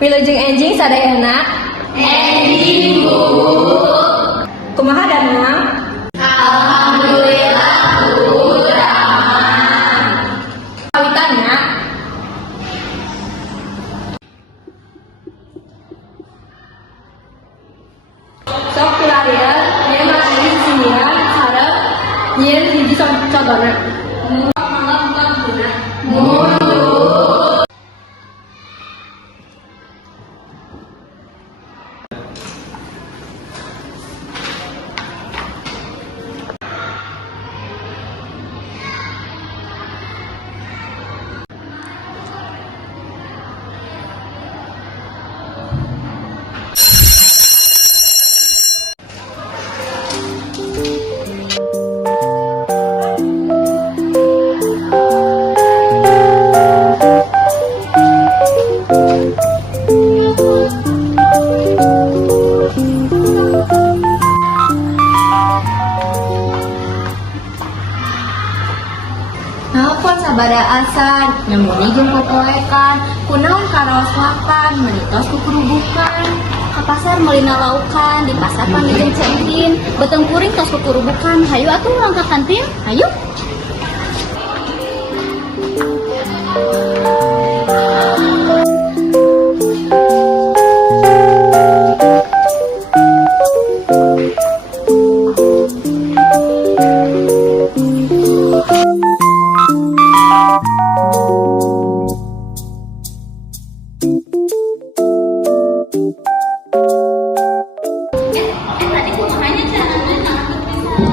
Wilujeng enjing sadayana. Enjing Bu. Kumaha danang? Alhamdulillah Bu Rahman. Kawitannya. Sok pilarian, dia masih sindiran, sarap, nyen hiji contohna. Mangga bukan guna. Nelpon sabada asan, nyamuni jeung popoekan, kunaon karaos makan, menitos kukurubukan. Ka pasar meulina laukan, di pasar panggilin centin, beteng kuring tos kukurubukan. Hayu atuh urang ka kantin, hayu.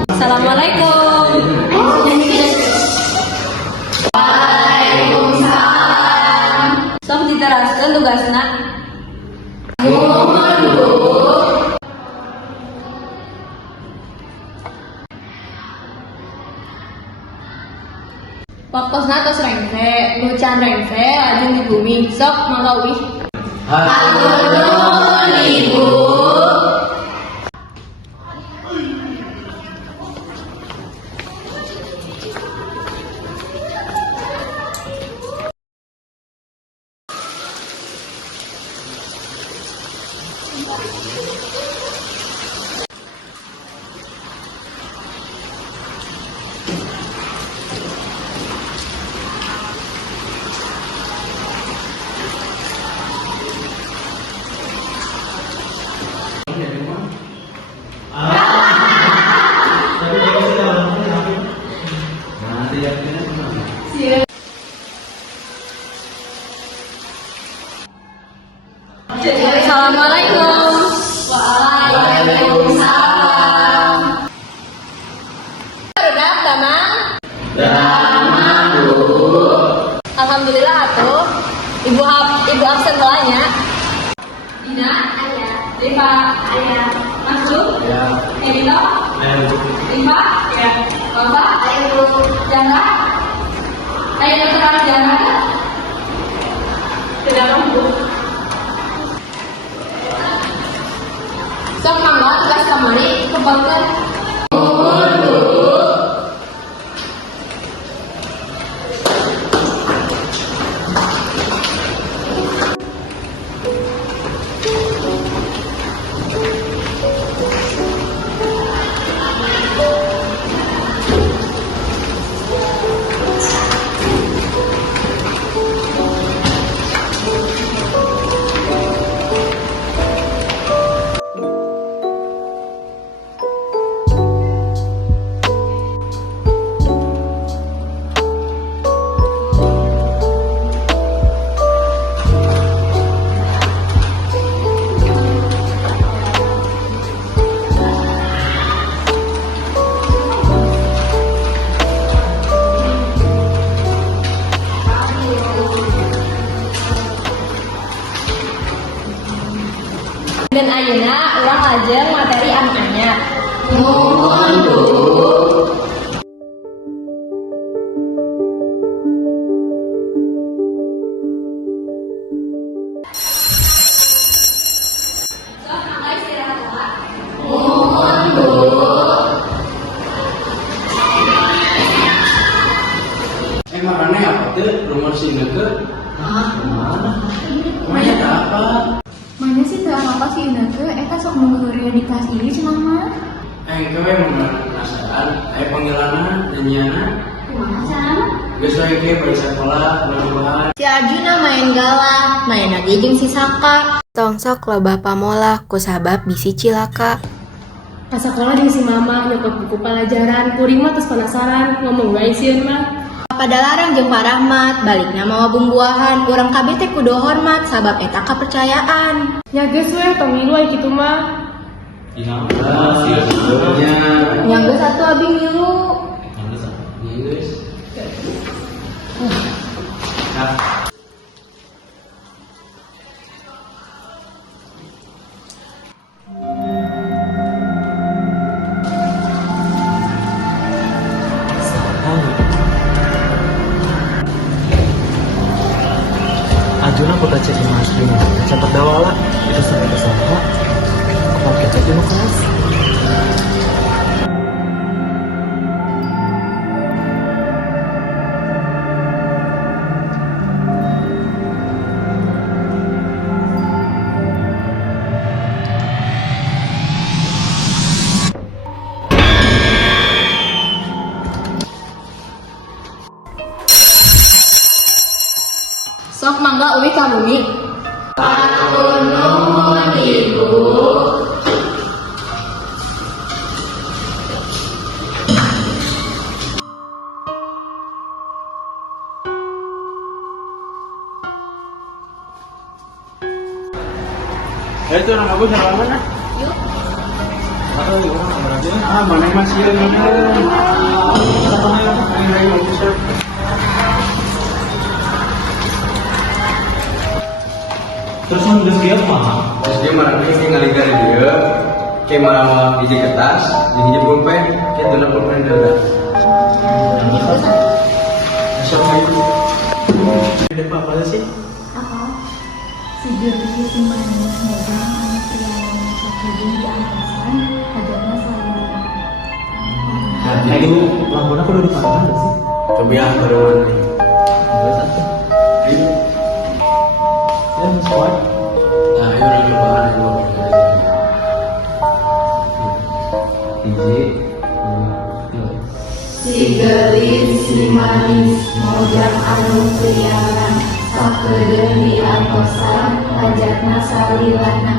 Assalamualaikum. Waalaikumsalam. Sok diteraskeun tugasna. Mohon Bu. Waktosna tos rengse, lucan rengse, lajeng di bumi. Sok mangga wih. Hatur nuhun Ibu. Assalamualaikum. Waalaikumsalam. Barudak damang. Damang Bu. Alhamdulillah atuh. Ibu absen telanya. Dina, Aya, Rifa, aya, Masuk, Ya, Edino, ayo. Rifa, ya, Bapak, ayo. Jangga, ayo dokter Jangga. Tidak mampu. Sok mangga tugas kamari kebangkeun. Mohon Bu. Dan ayeuna urang lajeng materi anu anyar. Mohon Bu. Sok mangga istirahat heula. Mohon Bu. Makanya apa tuh rumor si Neke? Mana? Namanya apa? Korea di kelas ini cenah mah? Engke we mun penasaran, aya panggilanna nyanyiana. Kumaha cenah? Geus wae ge bari sakola, mudah-mudahan. Si Arjuna main galak, main lagi jeung si Saka. Tong sok loba pamola ku sabab bisi cilaka. Pas sekolah jeung si mama nyokot buku pelajaran, kuring mah terus penasaran ngomong wae sieun mah. Pada larang jeung Pak Rahmat, balikna mawa bumbuahan, urang kabeh teh kudu hormat sabab eta kepercayaan. Nya geus we tong milu aya kitu mah. Nya geus atuh abi ngilu. Ajuna kota cek mas Bima, catat dawala itu sampai kesaha. Kepala kecap di kelas. Sok mangga uwi ka bumi. Itu orang bagus sama mana? Yuk. Orang sama aja. Mana masih ada mana? Terus yang geus kieu mah. Terus dia marah ini ngaligari dia. Kayak marah hiji kertas, di hiji pulpen, kayak tuna pulpen dia. Siapa itu? Ada apa sih? Si Gerti si manis megang anak pria yang sakit di atasan, hajatnya selalu Itu lampunya kudu dipantau enggak sih? Kebiasaan baru nanti. Enggak satu. Ayo. Ya sesuai. Nah, ayo lagi bahan dulu. Hiji. si gelis si manis mojang anu priaran sakedeung di antosan hajatna salilana.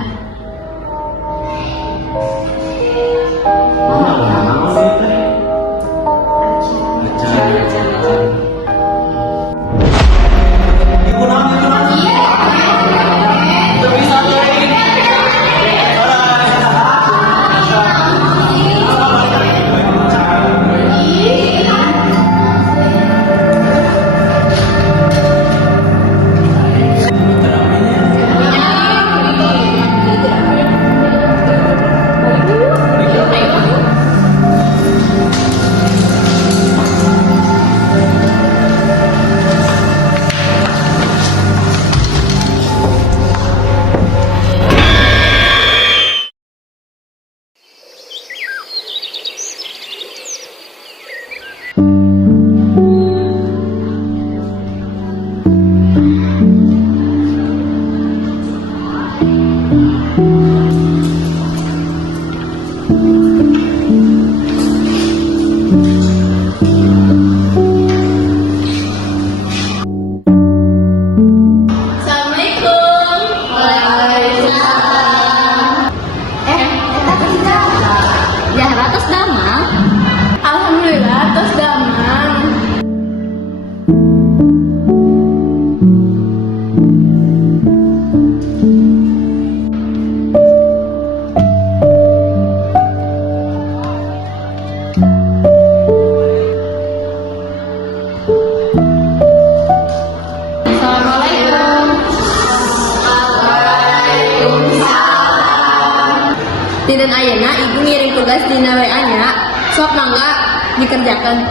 Dinten ayeuna ibu ngirim tugas dina WA nya, sok mangga dikerjakan.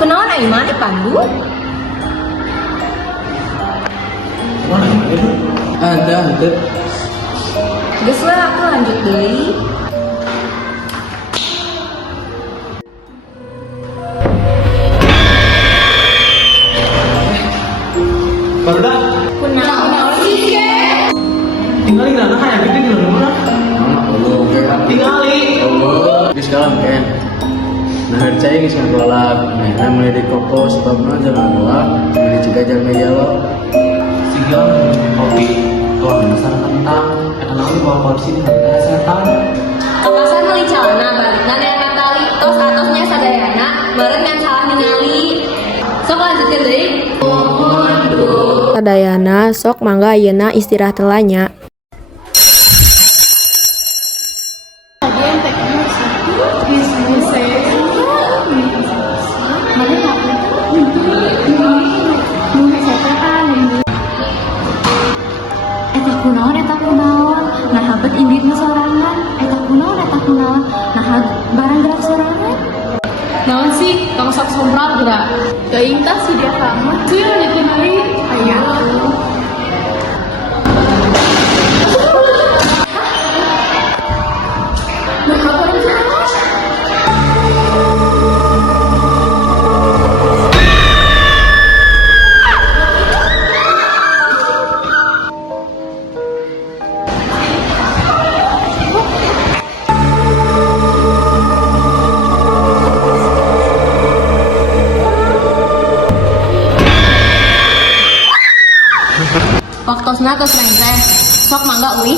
Kunaon ai mah dipandu? Mana? Ada. Geus lah aku lanjut deui. Barudak, Kunaon sih ke? tinggali nana kayak gede di rumah. Tinggali. Bis kalam kan. Nah, cai geus ngagolak. Nah, mulai di koko sebabna jalan doa, mulai juga jalan jawab. Sigal minum kopi. Tuang masalah kentang. Eta naon bawa porsi di setan. Ke pasar meuli calana balikna neangan tali tos atosnya sadayana meureun ngan salah ningali. Sok lanjutkeun deui. Sadayana sok mangga ayeuna istirahat heula. Eta kunaon, nah habet inditna sorangan. Eta kunaon, nah barang gerak sorangan. Naon sih, kamu sok sombral gerak. Teuing tah si dia kamu. Cuy lanjut deui. Aya. Waktosna tos lain teh. Sok mangga euy.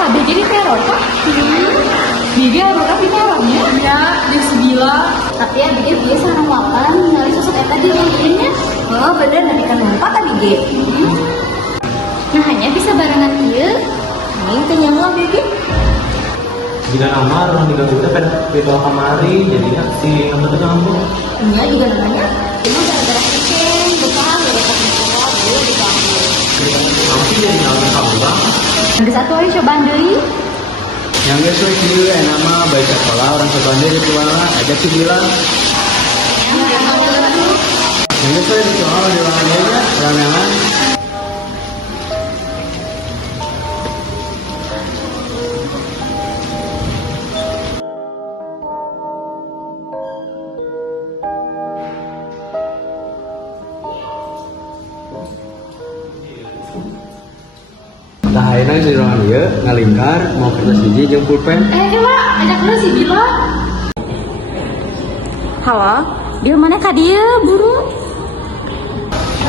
Kabeh jadi teror kok. Bibi Aurora di terornya. Ya, di sebelah. Tapi ya bibi biasa makan ngali sosok eta di jadinya. Oh bener nanti kan lompat tadi ge. Nah hanya bisa barengan ieu. Ini teh nyawa bibi. Jika nama orang diganggu udah kan ritual kamari jadinya si yang betul ngambung. Nya juga namanya. Cuma gara-gara kecil, bukan gara-gara sekolah dulu diganggu. Kamu sih jadi nyalain kamu bang. Geus atuh ayo cobaan deui. Yang geus we kieu nama baik sekolah orang sebanda di tuala ada si bilang. Yang geus we di tuala di ruangan aja, ramean. Tah ayeuna di ruangan ieu ngalingkar mau kertas hiji jeung pulpen. Ajak dulu si Bila. Halo, di mana ka dieu buru?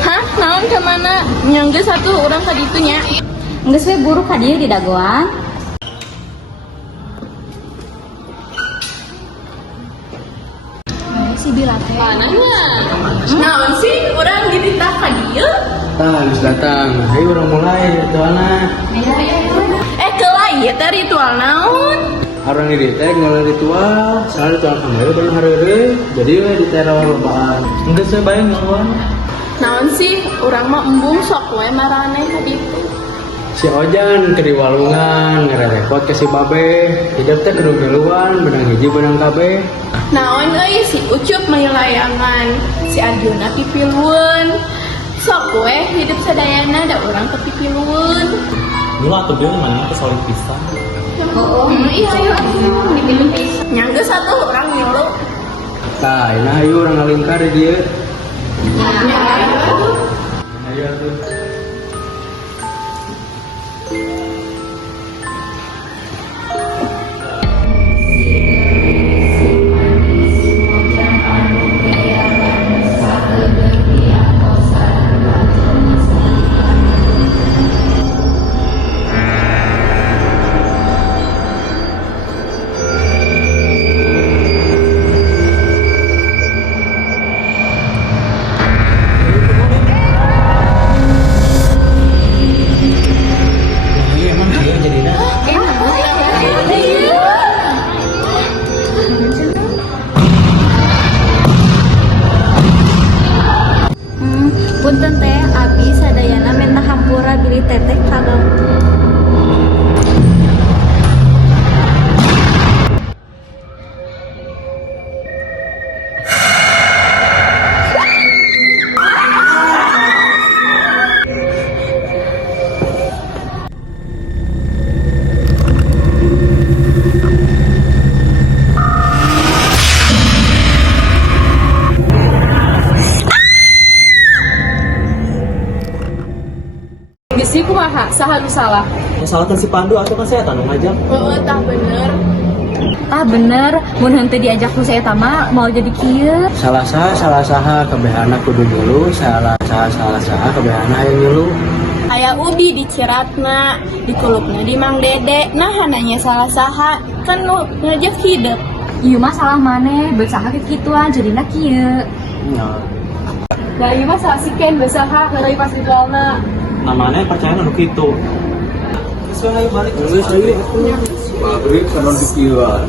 Hah? Naon ke mana? Yang geus satu urang ka ditu nya. Geus we buru ka dieu di dagoan. Si Bila teh. Mananya? Naon sih urang dititah ka dieu? Tah geus datang. Hayu urang mulai ritualna. Kelah ieu teh ritual naon? Orang di teh ngeuleun ritual, soalnya ritual kamari baru hareureuy. Jadi we di teror lobaan. Enggak saya bayang ngelawan. Naon sih urang mah embung sok we marane ka ditu. Si Ojan ke di walungan ngerepot ke si Babe. Hidup teh kudu miluan, benang hiji benang kabeh. Naon euy si Ucup mah layangan, si Arjuna pipilun. Sok we hidup sadayana da urang kepipilun. Dulu atuh dia mana kesolid pisan. Iya ayo dipilun pisan. Nya geus satu urang nyolo. Tah, ini hayu urang ngalingkar di dieu. Hayu atuh. kumaha saha nu salah. Yang salahkan si Pandu atau kan saya tanu ngajak. Heeh, tah bener. Ah bener, mun henteu diajak ku saya tama mau jadi kieu. Salah saha kebehana kudu dulu, salah saha kebehana aya dulu. Aya Udi di Ciratna, di kulupna di Mang Dede. Nah nanya salah saha kan nu ngajak hidup. Ieu mah salah maneh, beut saha kituan jadina kieu. Nah, Da ieu mah salah si Ken besaha heureuy pas ritualna. Namanya percaya nu kitu. Geus we balik. pabrik sanon pikiran.